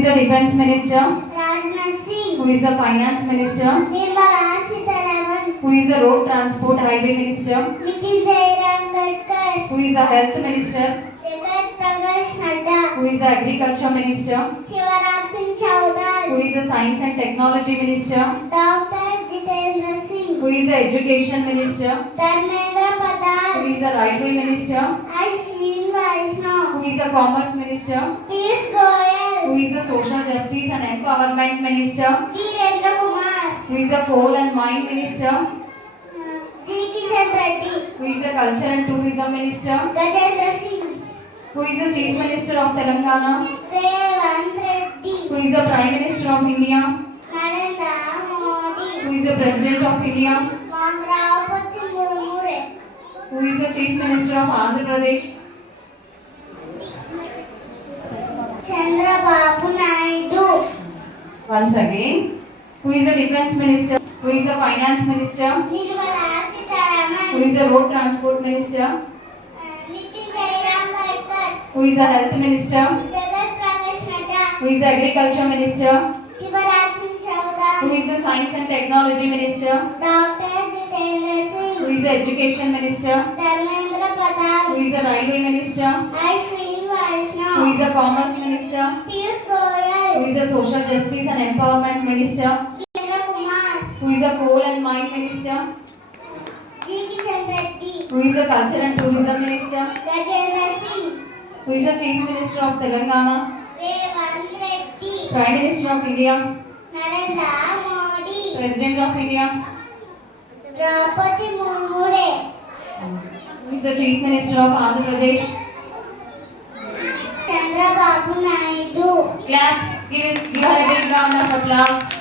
is the Defense Minister? Rajnath Singh. Who is the Finance Minister? Nirmala Sitharaman. Who is the Road Transport Highway Minister? Nitin Gadkari. Who is the Health Minister? Jagat Prakash Nadda. Who is the Agriculture Minister? Shivaraj Singh Chauhan. Who is the Science and Technology Minister? Dr. Jitendra Singh. Who is the Education Minister? Dharmendra Who Pradhan. is the Railway Minister? Ashwin Vaishnaw. Who is the Commerce Minister? Piyush Goyal. Who is the Social Justice and Empowerment Minister? Virendra Kumar. Who is the Coal and Mine Minister? G. Kishan Reddy. Who is the Culture and Tourism Minister? Gajendra Singh. Who is the Chief Minister of Telangana? Revant Reddy. Who is the Prime Minister of India? Narendra Modi. Who is the President of India? Draupadi Murmu. Who is the Chief Minister of Andhra Pradesh? Chandrababu Naidu. Once again. Who is the Defense Minister? Who is the Finance Minister? Nirmala Who Sitharaman. is the Road Transport Minister? Nitin Gadkari. Who is the Health Minister? Jagat Prakash Nadda. Who is the Agriculture Minister? Shivaraj Singh Who Chauhan. is the Science and Technology Minister? Dr. Jitendra Who Singh. is the Education Minister? Dharmendra Who Pradhan. is the Railway Minister? Ashwin Who Vaishnaw. is the Commerce Minister? Piyush Who Goyal. is the Social Justice and Empowerment Minister? Virendra Kumar. Who is the Coal and Mine Minister? G. Kishan Reddy. Who is the Culture and Tourism Minister? Gajendra Singh. Who is the Chief Minister of Telangana? Revant Reddy. Prime Minister of India? Narendra Modi. President of India? Draupadi Murmu. Who is the Chief Minister of Andhra Pradesh? Chandrababu Naidu. Claps. Give her a big round of applause.